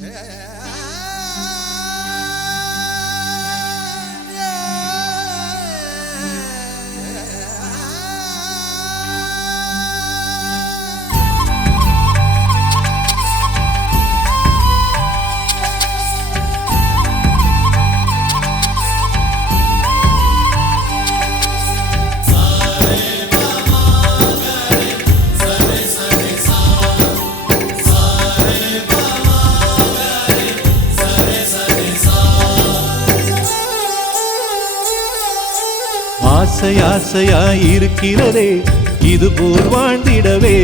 Yeah. ஆசை ஆசையாய் இருக்கிறதே இது போல் வாழ்ந்திடவே.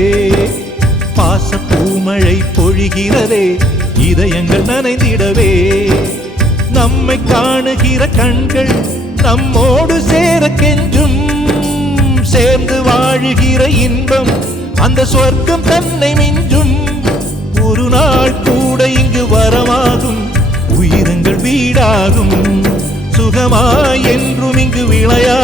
பாச பூமழை பொழிகிறதே இதயங்கள் நனைந்திடவே. நம்மை காணுகிற கண்கள் நம்மோடு சேரக்கென்றும் சேர்ந்து வாழுகிற இன்பம் அந்த சொர்க்கம் தன்னை மிஞ்சும். ஒரு நாள் கூட இங்கு வரமாகும் உயிரங்கள் வீடாகும். சுகமாய் என்றும் இங்கு விளையா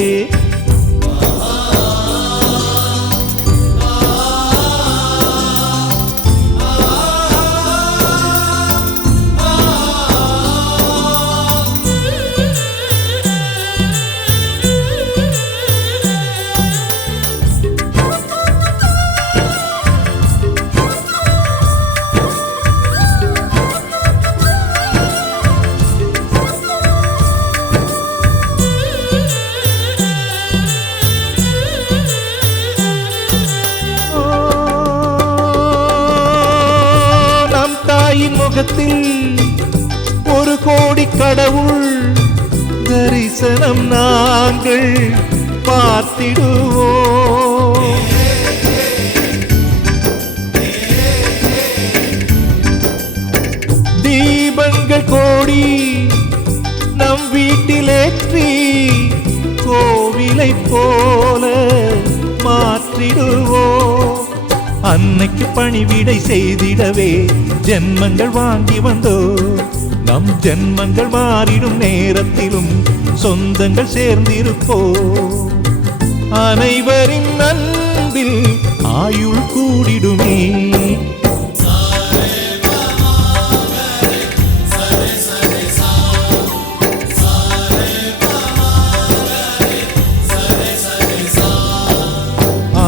லோகத்தில் ஒரு கோடி கடவுள் தரிசனம் நாங்கள் பார்த்திடுவோம். தீபங்கள் கோடி நம் வீட்டிலேற்றி கோவிலை போல மாற்றிடுவோம். அன்னைக்கு பணிவிடை செய்திடவே ஜென்மங்கள் வாங்கி வந்தோ. நம் ஜென்மங்கள் மாறிடும் நேரத்திலும் சொந்தங்கள் சேர்ந்திருப்போ. அனைவரின் அன்பில் ஆயுள் கூடிடுமே.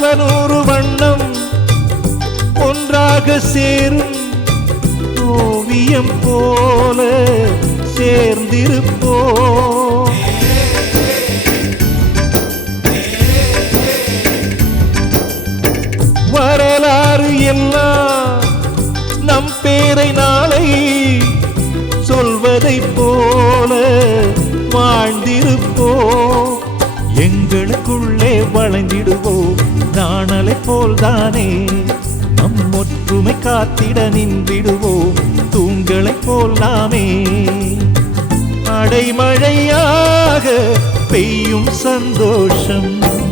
பல நூறு வண்ணம் ஒன்றாக சேரும் ஓவியம் போல சேர்ந்திருப்போ வரலாறு எல்லாம் நம் பேரை நாளை சொல்வதைப் போல வாழ்ந்திருப்போ எங்களுக்குள்ளே வளைந்திடுவோம் நாணலை போல்தானே? நம் ஒற்றுமை காத்திட நின்றிடுவோம். தூங்களைப் போல் நாமே. அடைமழையாக பெய்யும் சந்தோஷம்.